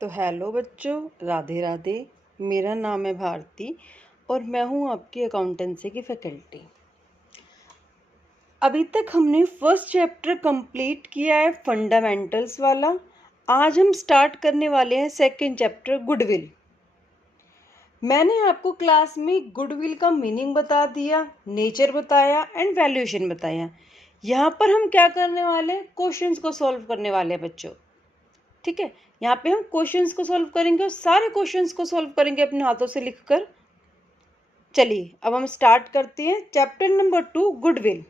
तो हेलो बच्चों, राधे राधे। मेरा नाम है भारती और मैं हूँ आपकी अकाउंटेंसी की फैकल्टी। अभी तक हमने फर्स्ट चैप्टर कंप्लीट किया है, फंडामेंटल्स वाला। आज हम स्टार्ट करने वाले हैं सेकंड चैप्टर, गुडविल। मैंने आपको क्लास में गुडविल का मीनिंग बता दिया, नेचर बताया एंड वैल्यूएशन बताया। यहाँ पर हम क्या करने वाले हैं, क्वेश्चंस को सॉल्व करने वाले हैं बच्चों। ठीक है, यहाँ पे हम क्वेश्चंस को सॉल्व करेंगे और सारे क्वेश्चंस को सॉल्व करेंगे अपने हाथों से लिखकर। चलिए अब हम स्टार्ट करते हैं chapter number 2, goodwill.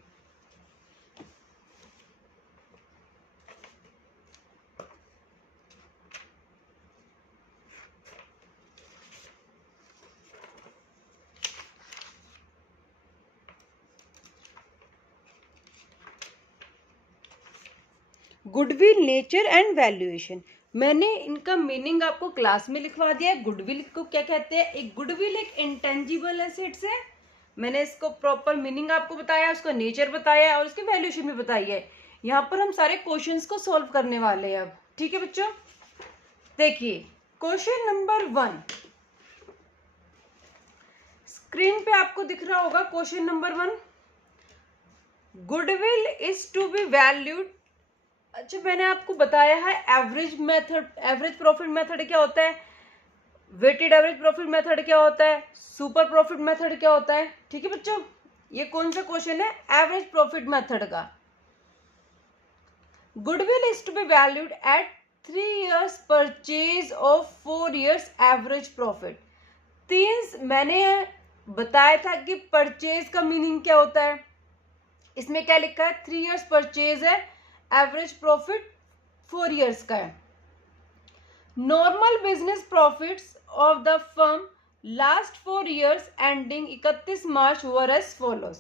Goodwill, nature and valuation. मैंने इनका मीनिंग आपको क्लास में लिखवा दिया है। गुडविल को क्या कहते हैं? एक गुडविल एक इंटेंजिबल एसेट्स है। मैंने इसको प्रॉपर मीनिंग आपको बताया, उसका नेचर बताया और उसकी वैल्यूएशन भी बताई है। यहाँ पर हम सारे क्वेश्चंस को सॉल्व करने वाले हैं अब। ठीक है बच्चों, देखिए क्वेश्चन नंबर 1 स्क्रीन पे आपको दिख रहा होगा। Question number 1, goodwill is to be valued. अच्छा, मैंने आपको बताया है average method, average profit method क्या होता है, वेटेड एवरेज प्रॉफिट मेथड क्या होता है, सुपर प्रॉफिट मेथड क्या होता है। ठीक है बच्चों, ये कौन सा क्वेश्चन है? एवरेज प्रॉफिट मेथड का। Goodwill is to be valued at 3 years purchase of 4 years average profit. मैंने बताया था कि परचेज का मीनिंग क्या होता है। इसमें क्या लिखा है? 3 years परचेज है, एवरेज प्रॉफिट 4 years का है। Normal business profits of the firm last 4 years ending 31 March were as follows.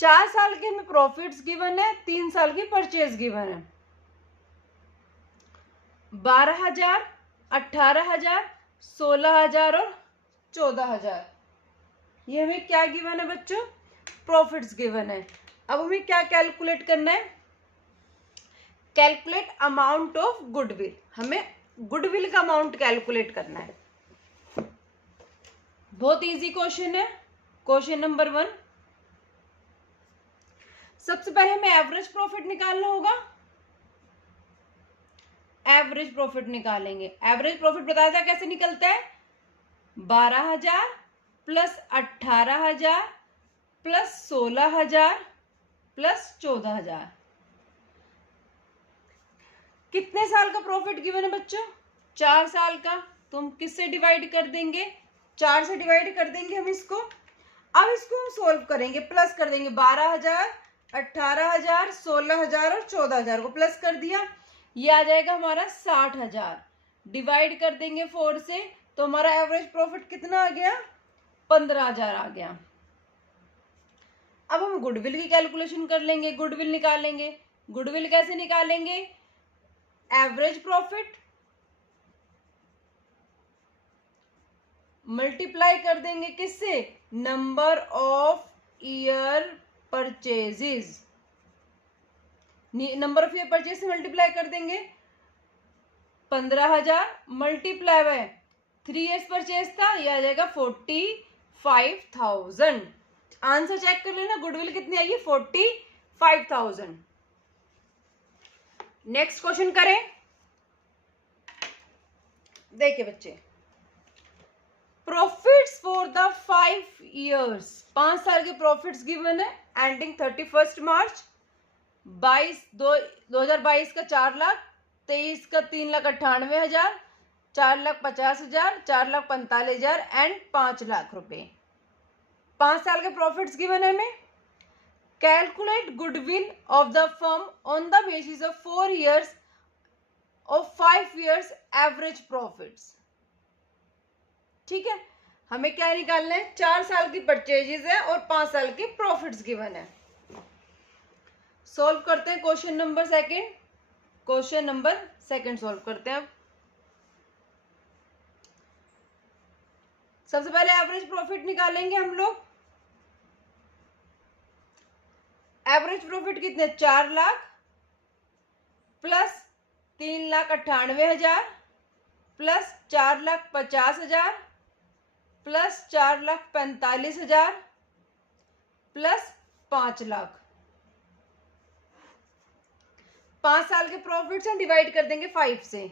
4 साल के में प्रॉफिट्स गिवन है, 3 साल की परचेज गिवन है। 12,000, 18,000, 16,000 और 14,000। ये हमें क्या गिवन है बच्चों? प्रॉफिट्स गिवन है। अब हमें क्या कैलकुलेट करना है? Calculate amount of goodwill. हमें गुडविल का अमाउंट कैलकुलेट करना है। बहुत इजी क्वेश्चन है। क्वेश्चन नंबर 1, सबसे पहले हमें एवरेज प्रॉफिट निकालना होगा। एवरेज प्रॉफिट निकालेंगे। एवरेज प्रॉफिट बताया था कैसे निकलता है? 12,000 प्लस 18,000 प्लस 16,000 प्लस 14,000। कितने साल का प्रॉफिट गिवन है बच्चों? 4 साल का। तो हम किससे डिवाइड कर देंगे? 4 से डिवाइड कर देंगे हम इसको। अब इसको हम सोल्व करेंगे, प्लस कर देंगे। 12,000, 18,000, 16,000 और 14,000 को प्लस कर दिया, ये आ जाएगा हमारा 60,000। डिवाइड कर देंगे 4 से, तो हमारा एवरेज प्रॉफिट कितना आ गया? 15,000 आ गया। अब हम गुडविल की कैलकुलेशन कर लेंगे, गुडविल निकालेंगे। गुडविल कैसे निकालेंगे? एवरेज प्रॉफिट मल्टीप्लाई कर देंगे किससे? Number of year purchases. Number of year purchase से मल्टीप्लाई कर देंगे। 15,000 मल्टीप्लाई बाय 3 years परचेज था, ये आ जाएगा 45,000। आंसर चेक कर लेना, गुडविल कितनी आई है? 45,000। नेक्स्ट क्वेश्चन करें। देखिए बच्चे, प्रॉफिट्स फॉर द 5 years, 5 साल के प्रॉफिट्स गिवन है एंडिंग 31 मार्च। 2022 का 4 लाख, 23 का 3,98,000, 4,50,000, 4,45,000 एंड 5 लाख रुपए। 5 साल के प्रॉफिट्स गिवन है हमें। Calculate goodwill of the firm on the basis of 4 years of 5 years average profits. ठीक है, हमें क्या निकालना है? 4 साल की परचेजेस है और 5 साल की प्रॉफिट्स गिवन है। सॉल्व करते हैं question number 2। Question number 2 solve करते हैं। अब सबसे पहले एवरेज प्रॉफिट निकालेंगे हम लोग। एवरेज प्रॉफिट कितने? 4 lakh plus 3,98,000 plus 4,50,000 plus 4,45,000 plus 5 lakh. 5 साल के प्रॉफिट से डिवाइड कर देंगे 5 से,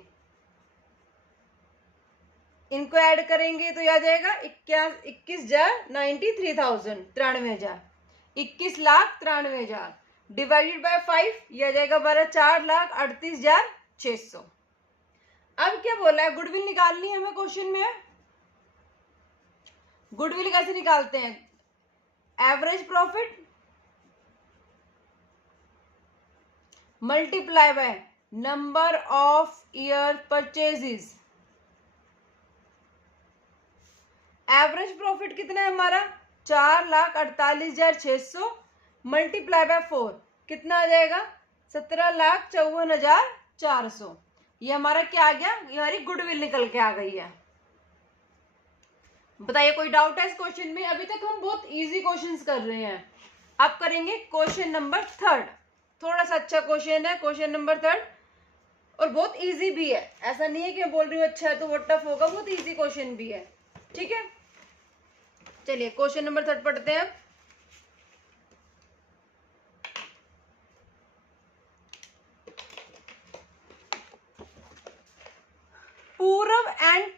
इनको ऐड करेंगे तो आ जाएगा 21,93,000 93,000 21,93,000 डिवाइडेड बाय 5, यह आ जाएगा 4,38,600। अब क्या बोला है, गुडविल निकालनी है हमें क्वेश्चन में। गुडविल कैसे निकालते हैं, average profit multiply by number of year purchases. Average profit कितना है हमारा 4,48,600 मल्टीप्लाई बाय 4 कितना आ जाएगा 17,54,400। ये हमारा क्या आ गया, ये हमारी गुडविल निकल के आ गई है। बताइए कोई डाउट है इस क्वेश्चन में? अभी तक हम बहुत इजी क्वेश्चंस कर रहे हैं, अब करेंगे क्वेश्चन नंबर 3। थोड़ा सा अच्छा क्वेश्चन है क्वेश्चन नंबर 3 और बहुत इजी भी है। ऐसा नहीं है कि मैं बोल रही हूँ अच्छा है तो वो टफ होगा, बहुत इजी क्वेश्चन भी है। ठीक है, चलिए क्वेश्चन नंबर 3 पढ़ते हैं। पूरव एंड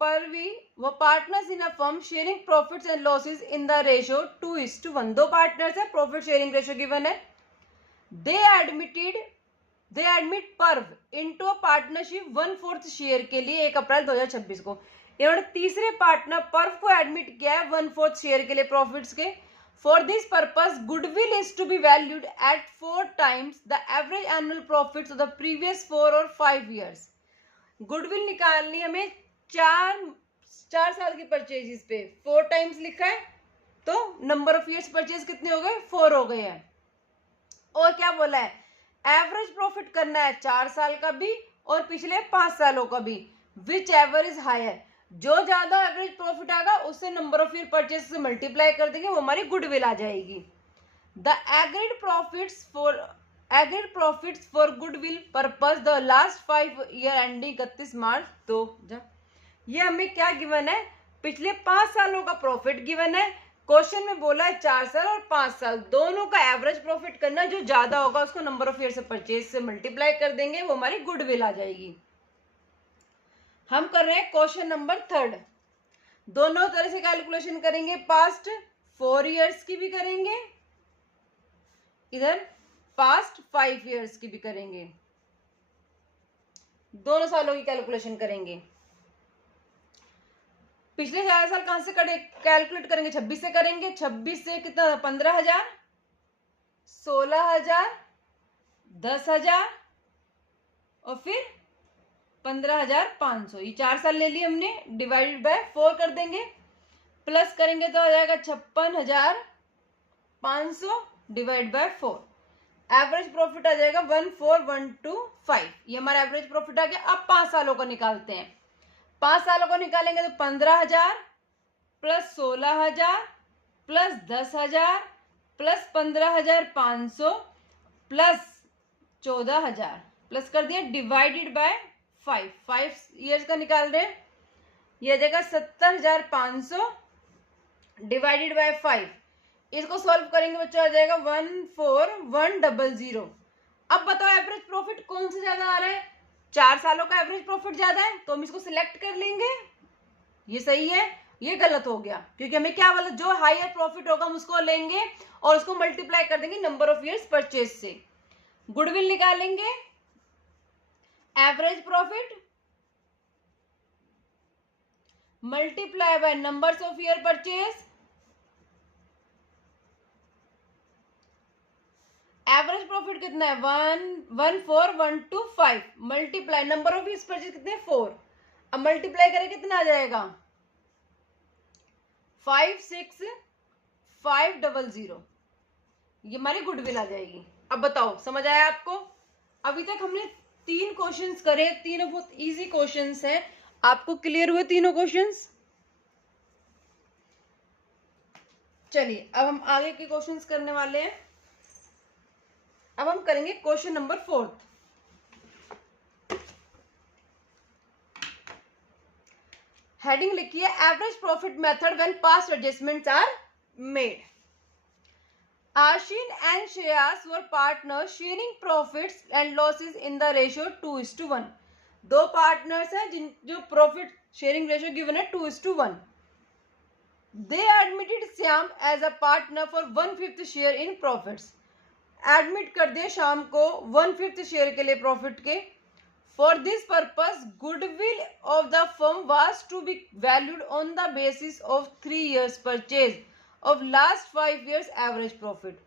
परवी वो partners in a firm sharing profits and losses in the ratio 2:1। दो पार्टनर्स है, प्रॉफिट शेयरिंग रेशियो गिवन है। दे एडमिट पर्व इनटू अ पार्टनरशिप 1/4 शेयर के लिए 1 अप्रैल 2026 को। इन्होंने तीसरे पार्टनर पर्व को एडमिट किया है 1/4 शेयर के लिए प्रॉफिट्स के। For this purpose goodwill is to be valued at 4 times the average annual profits of the previous 4 और 5 years। गुडविल निकालनी हमें 4 साल की परचेजेस पे 4 times लिखा है, तो नंबर ऑफ ईयर्स परचेज कितने हो गए 4 हो गए हैं। और क्या बोला है, एवरेज प्रॉफिट करना है 4 साल का भी और पिछले 5 सालों का भी। विच एवर इज हायर, जो ज्यादा एवरेज प्रॉफिट आएगा उससे नंबर ऑफ ईयर परचेज से मल्टीप्लाई कर देंगे, वो हमारी गुडविल आ जाएगी। The agreed profits for goodwill purpose the last 5 year ending 31 मार्च 2000। ये हमें क्या गिवन है, पिछले 5 सालों का प्रॉफिट गिवन है। क्वेश्चन में बोला है 4 साल और 5 साल दोनों का एवरेज प्रॉफिट करना, जो ज्यादा होगा उसको नंबर ऑफ ईयर से परचेज से मल्टीप्लाई कर देंगे, वो हमारी गुडविल आ जाएगी। हम कर रहे हैं क्वेश्चन नंबर 3। दोनों तरह से कैलकुलेशन करेंगे, पास्ट 4 years की भी करेंगे, इधर पास्ट 5 years की भी करेंगे, दोनों सालों की कैलकुलेशन करेंगे। पिछले 4 साल कहां से कैलकुलेट करेंगे, 26 से करेंगे। 26 से कितना 15,000 16,000 10,000 और फिर 15,500। ये 4 साल ले लिए हमने, डिवाइडेड बाय 4 कर देंगे, प्लस करेंगे तो आ जाएगा 56,500 डिवाइड बाय 4। एवरेज प्रॉफिट आ जाएगा 14,125। ये हमारा एवरेज प्रॉफिट आ गया। अब 5 सालों को निकालते हैं। 5 सालों को निकालेंगे तो 15,000 plus 16,000 plus 10,000 plus 15,500 plus 14,000 plus कर दिया, डिवाइडेड बाय 5 years का निकाल रहे हैं, यह आ जाएगा 70,500 डिवाइडेड बाय 5। इसको सॉल्व करेंगे बच्चों, आ जाएगा 14,100। अब बताओ एवरेज प्रॉफिट कौन सा ज्यादा आ रहा है, 4 सालों का एवरेज प्रॉफिट ज्यादा है तो हम इसको सिलेक्ट कर लेंगे। ये सही है, ये गलत हो गया, क्योंकि हमें क्या बोला, जो हायर प्रॉफिट होगा हम उसको लेंगे और उसको मल्टीप्लाई कर देंगे नंबर ऑफ ईयर्स परचेज से। गुडविल निकालेंगे, average profit multiply by numbers of year purchase. Average profit कितना है 14,125 multiply number of years purchase कितने 4। अब मल्टीप्लाई करें कितना आ जाएगा 56,500। ये हमारी गुडविल आ जाएगी। अब बताओ समझ आया आपको? अभी तक हमने 3 क्वेश्चंस करे, तीनों बहुत इजी क्वेश्चंस हैं। आपको क्लियर हुए तीनों क्वेश्चंस? चलिए अब हम आगे के क्वेश्चंस करने वाले हैं। अब हम करेंगे क्वेश्चन नंबर 4। हेडिंग लिखी है average profit method when past adjustments are made. Ashin and Shreyas were partners sharing profits and losses in the ratio 2:1। दो पार्टनर्स हैं जिन जो प्रॉफिट शेयरिंग रेशियो गिवन है 2:1। They admitted Shyam as a partner for 1/5 share in profits. Admit कर दिया शाम को 1/5 share के लिए प्रॉफिट के। For this purpose, goodwill of the firm was to be valued on the basis of 3 years purchase of last 5 years average profit।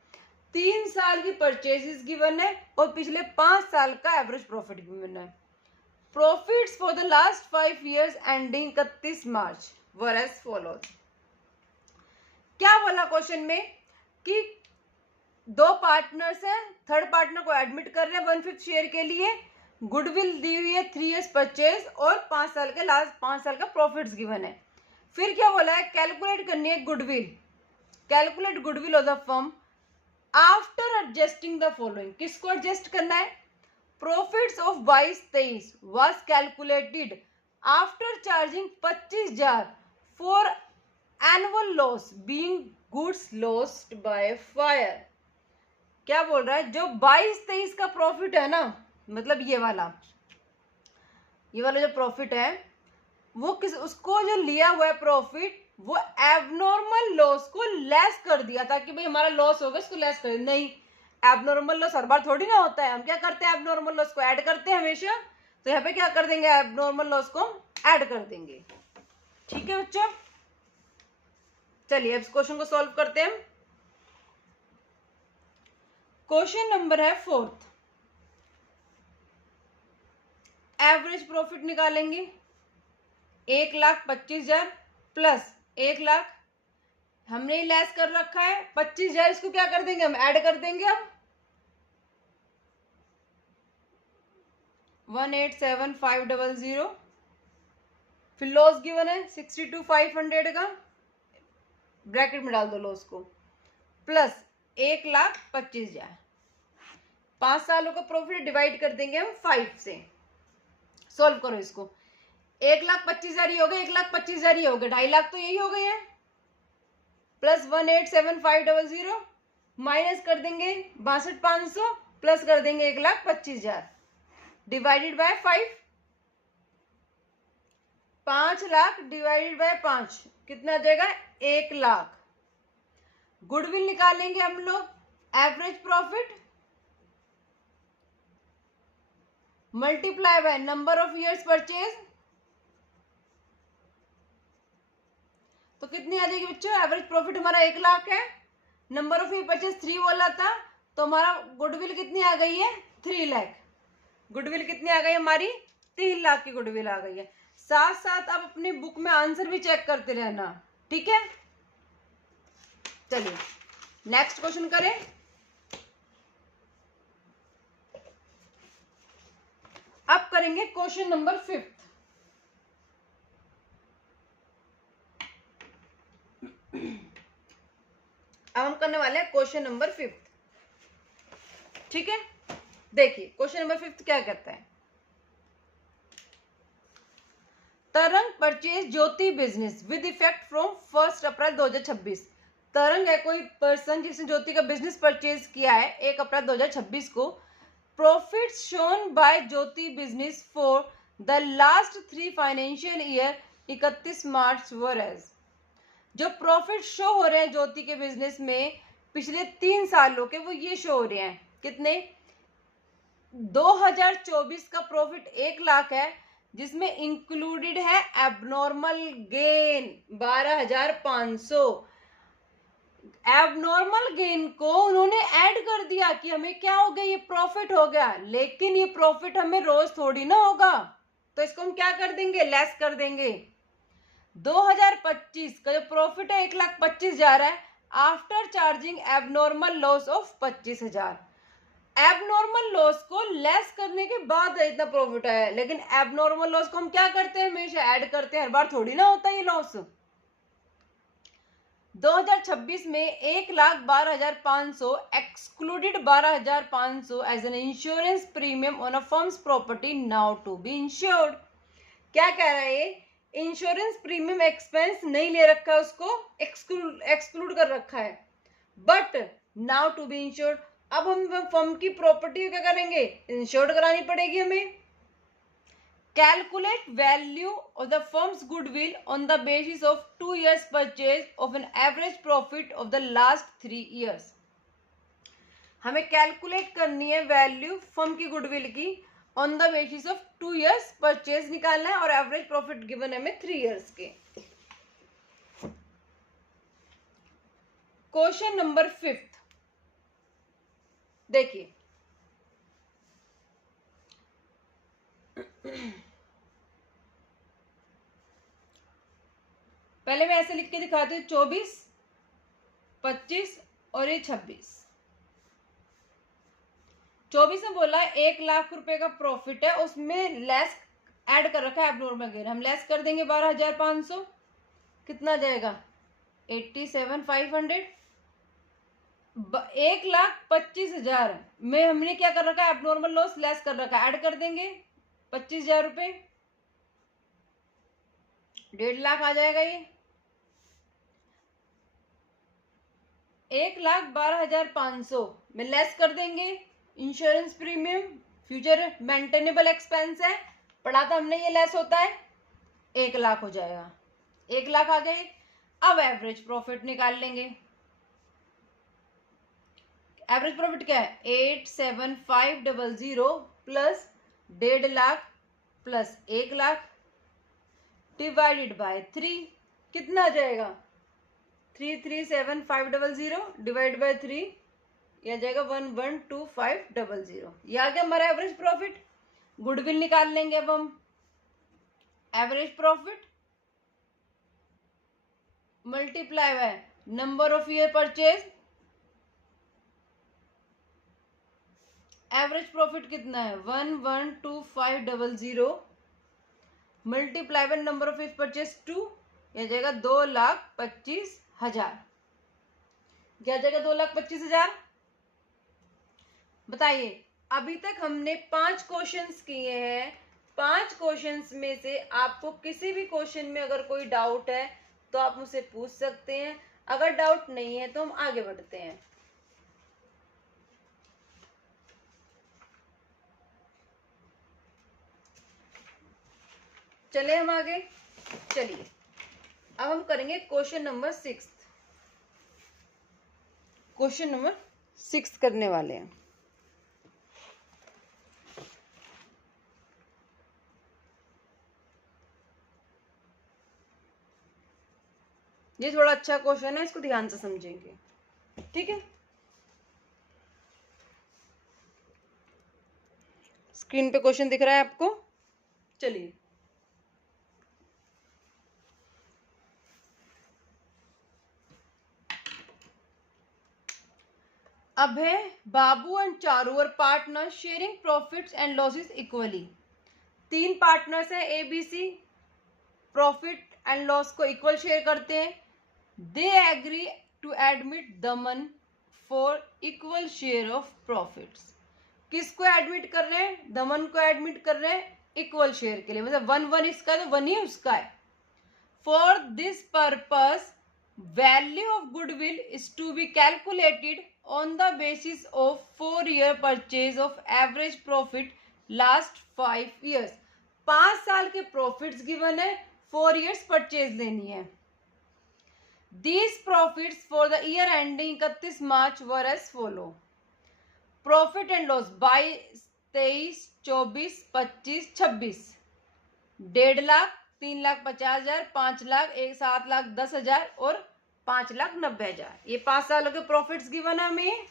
3 साल की purchases given है और पिछले 5 साल का एवरेज प्रॉफिट गिवन है। Profits for the last 5 years ending 31 March were as follows. क्या बोला क्वेश्चन में कि दो पार्टनर्स हैं, थर्ड पार्टनर को एडमिट कर रहे हैं 1/5 शेयर के लिए, गुडविल दी हुई है 3 years परचेज और 5 साल के लास्ट 5 साल का प्रॉफिट्स गिवन है। फिर क्या बोला है, कैलकुलेट करनी है goodwill. Calculate goodwill of the firm after adjusting the following. किसको एडजस्ट करना है, profits of 22-23 was calculated after charging 25,000 for annual loss being goods lost by fire. क्या बोल रहा है, जो 22-23 का प्रॉफिट है ना, मतलब ये वाला जो प्रॉफिट है वो उसको जो लिया हुआ है प्रॉफिट वो एबनॉर्मल लॉस को लेस कर दिया था कि भाई हमारा लॉस होगा इसको लेस कर। नहीं, एबनॉर्मल लॉस हर बार थोड़ी ना होता है। हम क्या करते हैं, एबनॉर्मल लॉस को ऐड करते हैं हमेशा। तो यहाँ पे क्या कर देंगे, एबनॉर्मल लॉस को ऐड कर देंगे। ठीक है बच्चों, चलिए अब इस क्वेश्चन को सॉल्व करते हैं। क्वेश्चन नंबर है 4th। एवरेज प्रॉफिट निकालेंगे 1,25,000 प्लस 1 लाख, हमने लेस कर रखा है 25,000, इसको क्या कर देंगे, हम ऐड कर देंगे। अब 187,500, फिर लॉस गिवन है 62,500 का, ब्रैकेट में डाल दो लॉस को, प्लस 1,25,000। 5 सालों का प्रॉफिट डिवाइड कर देंगे हम 5 से। सॉल्व करो इसको। 1,25,000 ही हो गए, 1,25,000 ही हो गए, 2.5 लाख तो यही हो गए हैं। प्लस 187,500 माइनस कर देंगे 62,500 प्लस कर देंगे 1,25,000 divided by 5। 5 lakh divided by 5 कितना आ जाएगा, 1 लाख। गुडविल निकालेंगे हम लोग, average profit multiply by number of years purchase, तो कितनी आ जाएगी बच्चों, एवरेज प्रॉफिट हमारा 1 लाख है, नंबर ऑफ ईयर परचेज 3 बोला था, तो हमारा गुडविल कितनी आ गई है, 3 लाख। गुडविल कितनी आ गई हमारी, 3 लाख की गुडविल आ गई है। साथ साथ आप अपनी बुक में आंसर भी चेक करते रहना, ठीक है। चलिए नेक्स्ट क्वेश्चन करें। अब करेंगे क्वेश्चन नंबर 5th। अब हम करने वाले हैं क्वेश्चन नंबर 5th, ठीक है। देखिए क्वेश्चन नंबर 5th क्या कहता है, तरंग purchase Jyoti business with effect from 1 April 2026। तरंग है कोई पर्सन जिसने ज्योति का बिजनेस परचेज किया है 1 अप्रैल 2026 को। Profits shown by Jyoti business for the last 3 financial year 31 March were as. जो प्रॉफिट शो हो रहे हैं ज्योति के बिजनेस में पिछले 3 सालों के, वो ये शो हो रहे हैं। कितने, 2024 का प्रॉफिट 1 लाख है, जिसमें इंक्लूडेड है एबनॉर्मल गेन 12,500। एबनॉर्मल गेन को उन्होंने ऐड कर दिया कि हमें क्या हो गया, ये प्रॉफिट हो गया, लेकिन ये प्रॉफिट हमें रोज थोड़ी ना होगा, तो इसको हम क्या कर देंगे, लेस कर देंगे। 2025 का जो प्रॉफिट है 1,25,000 है, after charging abnormal loss of 25,000। Abnormal loss को लेस करने के बाद इतना प्रॉफिट आया, लेकिन एबनॉर्मल लॉस को हम क्या करते हैं, हमेशा ऐड करते हैं, हर बार थोड़ी ना होता ये लॉस। 2026 में 1,12,500 excluded 12,500 as an insurance premium on a firm's property now to be insured. क्या कह रहा है, इंश्योरेंस प्रीमियम एक्सपेंस नहीं ले रखा है, उसको एक्सक्लूड कर रखा है, but now to be insured, अब हम फर्म की प्रॉपर्टी क्या करेंगे, इंश्योर्ड करानी पड़ेगी हमें। Calculate value of the firms goodwill on the basis of 2 years purchase of an average profit of the last 3 years। हमें कैलकुलेट करनी है वैल्यू फर्म की गुडविल की on the basis of 2 years purchase निकालना है, और एवरेज प्रॉफिट गिवन है हमें 3 years के। क्वेश्चन नंबर 5 देखिए, पहले मैं ऐसे लिख के दिखाती हूँ, 24, 25 और ये 26। 24 में बोला 1,00,000 रुपए का प्रॉफिट है, उसमें लेस ऐड कर रखा है एबनॉर्मल गेन, हम लेस कर देंगे 12,500, कितना जाएगा 87,500। 1,25,000 में हमने क्या कर रखा है, एबनॉर्मल लॉस लेस कर रखा है, ऐड कर देंगे 25,000 रुपए, 1.5 लाख आ जाएगा। ये 1,12,500 में लेस कर देंगे insurance premium, future maintainable expense है, पढ़ा था हमने, ये लेस होता है, 1 लाख हो जाएगा, 1 लाख आ गए। अब एवरेज प्रॉफिट निकाल लेंगे। एवरेज प्रॉफिट क्या है, 87,500 plus 1.5 lakh plus 1 lakh divided by 3, कितना आ जाएगा 337,500 डिवाइड बाय 3, यह जाएगा 112500। ये आ गया हमारा एवरेज प्रॉफिट। गुडविल निकाल लेंगे अब हम। Average profit multiply by number of year purchase, average profit कितना है 112500 multiply by number of year purchase 2, यह जाएगा 2,25,000। क्या जाएगा 2,25,000। बताइए, अभी तक हमने 5 क्वेश्चंस किए हैं, 5 क्वेश्चंस में से आपको किसी भी क्वेश्चन में अगर कोई डाउट है तो आप मुझसे पूछ सकते हैं, अगर डाउट नहीं है तो हम आगे बढ़ते हैं। चले हम आगे, चलिए अब हम करेंगे क्वेश्चन नंबर 6। क्वेश्चन नंबर 6 करने वाले हैं। ये थोड़ा अच्छा क्वेश्चन है, इसको ध्यान से समझेंगे, ठीक है। स्क्रीन पे क्वेश्चन दिख रहा है आपको, चलिए। Abhay, Babu and Charu are partner sharing profits and losses equally. 3 partners हैं A B C, profit and loss को इक्वल शेयर करते हैं। They agree to admit Daman for equal share of profits. किसको एडमिट कर रहे हैं, दमन को एडमिट कर रहे हैं इक्वल शेयर के लिए, मतलब 1 इसका है तो 1 ही उसका है। For this purpose value of goodwill is to be calculated on the basis of 4 year purchase of average profit last 5 years। 5 साल के प्रॉफिट्स गिवन है, 4 years परचेज लेनी है। These profits for the year ending 31 March were as follow। Profit and loss 22, 23, 24, 25, 26। 1.5 lakh, 3,50,000, 5 lakh, 7,10,000 और 5,90,000। ये 5 सालों के profits given है हमें।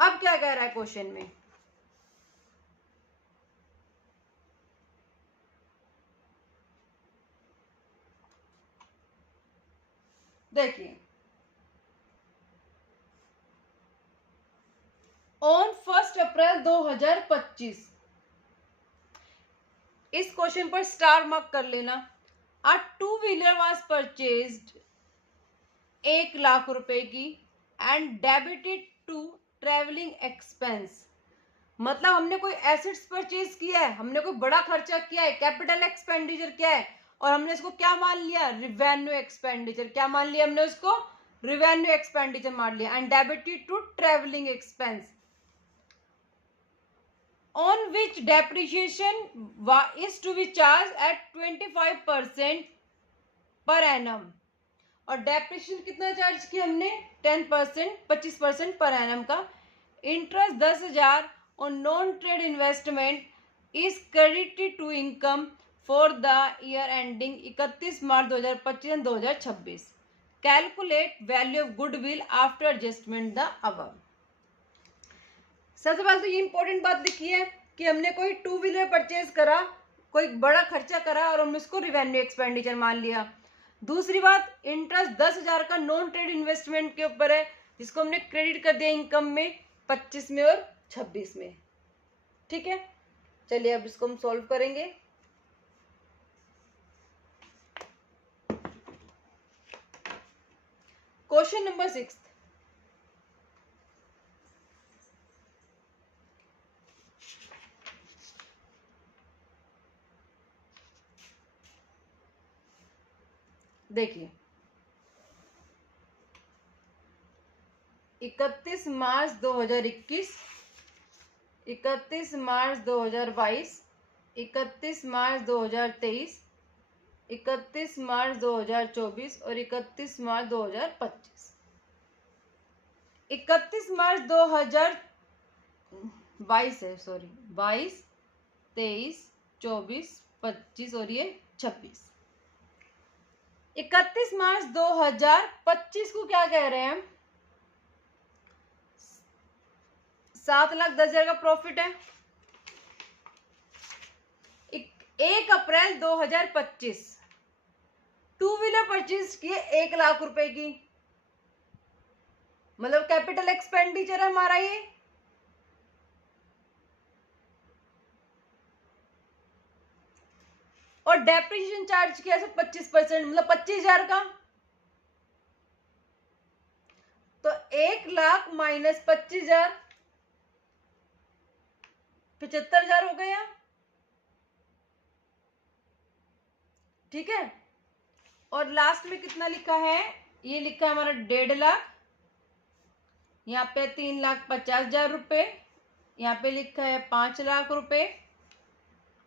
अब क्या कह रहा है क्वेश्चन में, देखिए, ऑन 1 अप्रैल 2025, इस क्वेश्चन पर स्टार मार्क कर लेना। A 2-wheeler was purchased 1 lakh रुपए की and debited to traveling expense। मतलब हमने कोई एसेट्स परचेज किया है, हमने कोई बड़ा खर्चा किया है, कैपिटल एक्सपेंडिचर किया है, और हमने इसको क्या मान लिया, रिवेन्यू एक्सपेंडिचर। क्या मान लिया हमने उसको, रिवेन्यू एक्सपेंडिचर मान लिया। And debited to travelling expense on which depreciation is to be charged at 25% per annum। और डेप्रिसिएशन कितना चार्ज किया हमने, 10%, 25% पर एनम का। इंटरेस्ट 10,000 और non trade investment is credited to income for the year ending 31 March 2025 and 2026। Calculate value of goodwill after adjustment the above. सबसे पहले तो ये इंपॉर्टेंट बात लिखी है कि हमने कोई टू व्हीलर परचेज करा, कोई बड़ा खर्चा करा और हमने इसको रिवेन्यू एक्सपेंडिचर मान लिया। दूसरी बात, इंटरेस्ट 10,000 का नॉन ट्रेड इन्वेस्टमेंट के ऊपर है, जिसको हमने क्रेडिट कर दिया इनकम में 25 में और 26 में। ठीक है, चलिए अब इसको हम सॉल्व करेंगे। क्वेश्चन नंबर 6, देखिए 31 मार्च 2021, 31 मार्च 2022, 31 मार्च 2023, 31 मार्च 2024 और 31 मार्च 2025। 31 मार्च 2022 है, सॉरी 22, 23, 24, 25 और ये 26। 31 मार्च 2025 को क्या कह रहे हैं हम, 7,10,000 का प्रॉफिट है। 1 अप्रैल 2025 टू व्हीलर परचेज किए 1 लाख रुपए की, मतलब कैपिटल एक्सपेंडिचर है हमारा ये। और डेप्रिसिएशन चार्ज किया 25%, मतलब 25,000 का। तो 1 लाख माइनस 25,000, 75,000 हो गया। ठीक है, और लास्ट में कितना लिखा है, ये लिखा है हमारा 1.5 लाख, यहाँ पे 3,50,000 रुपए, यहाँ पे लिखा है 5 लाख रुपए,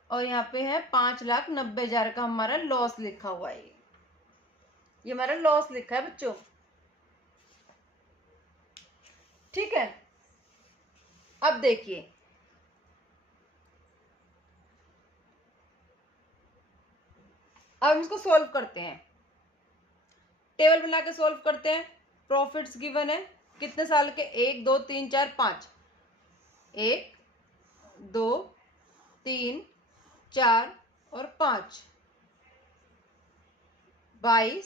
और यहाँ पे है 5,90,000 का हमारा लॉस लिखा हुआ है। ये हमारा लॉस लिखा है बच्चों। ठीक है, अब देखिए अब हम इसको सॉल्व करते हैं, टेबल बना के सॉल्व करते हैं। प्रॉफिट्स गिवन है कितने साल के, 1, 2, 3, 4, 5, 1, 2, 3, 4 और 5, 22,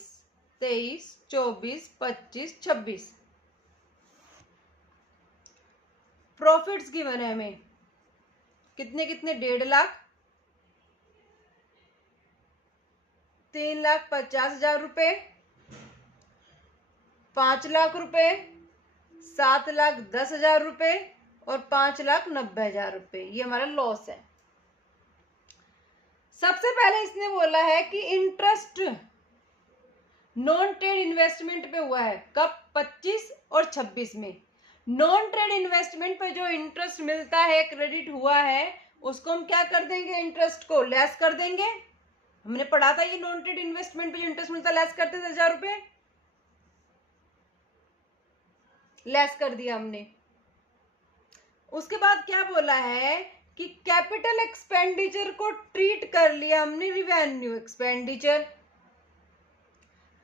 23, 24, 25, 26। प्रॉफिट्स गिवन है हमें कितने कितने, 1.5 लाख, 3,50,000 रुपए, 5 लाख रुपए, 7,10,000 रुपए और 5,90,000 रुपए। ये हमारा लॉस है। सबसे पहले इसने बोला है कि इंटरेस्ट नॉन ट्रेड इन्वेस्टमेंट पे हुआ है, कब, 25 और 26 में। नॉन ट्रेड इन्वेस्टमेंट पे जो इंटरेस्ट मिलता है, क्रेडिट हुआ है, उसको हम क्या कर देंगे, इंटरेस्ट को लेस कर देंगे। हमने पढ़ा था ये नॉन ट्रेड इन्वेस्टमेंट पे जो इंटरेस्ट मिलता है लेस करते थे, 1,000 रुपए लेस कर दिया हमने। उसके बाद क्या बोला है कि कैपिटल एक्सपेंडिचर को ट्रीट कर लिया हमने रिवेन्यू एक्सपेंडिचर।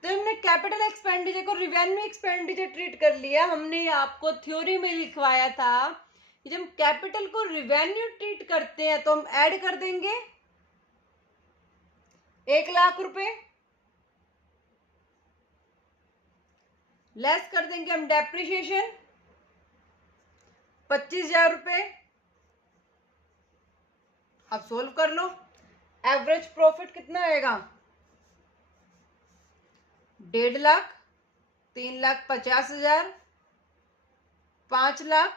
तो हमने कैपिटल एक्सपेंडिचर को रिवेन्यू एक्सपेंडिचर ट्रीट कर लिया। हमने आपको थ्योरी में लिखवाया था कि जब कैपिटल को रिवेन्यू ट्रीट करते हैं तो हम ऐड कर देंगे 1 लाख रुपए, लेस कर देंगे हम डेप्रिसिएशन 25,000 रुपए। अब सोल्व कर लो, एवरेज प्रॉफिट कितना आएगा, 1.5 लाख, 3,50,000, 5 लाख,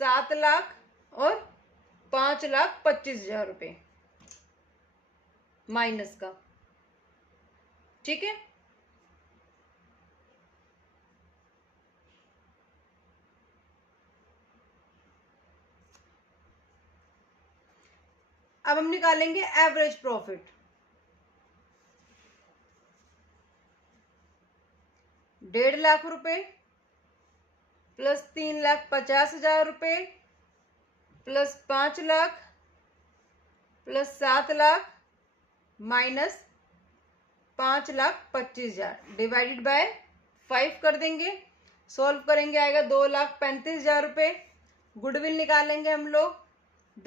7 लाख और 5,25,000 रुपये माइनस का। ठीक है, अब हम निकालेंगे एवरेज प्रॉफिट। 1.5 लाख रुपए प्लस 3,50,000 रुपये plus 5 lakh plus 7 lakh minus 5,25,000 divided by 5 कर देंगे। सॉल्व करेंगे, आएगा 2,35,000 रुपये। गुडविल निकालेंगे हम लोग,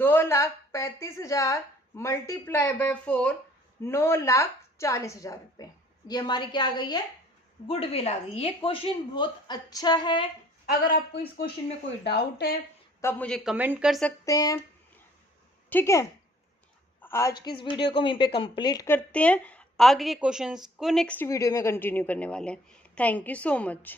2,35,000 मल्टीप्लाई बाय 4 9,40,000 रुपये। ये हमारी क्या आ गई है, गुडविल आ गई। ये क्वेश्चन बहुत अच्छा है। अगर आपको इस क्वेश्चन में कोई डाउट है तो आप मुझे कमेंट कर सकते हैं। ठीक है, आज की इस वीडियो को वहीं पे कंप्लीट करते हैं। आगे के क्वेश्चंस को नेक्स्ट वीडियो में कंटिन्यू करने वाले हैं। Thank you so much.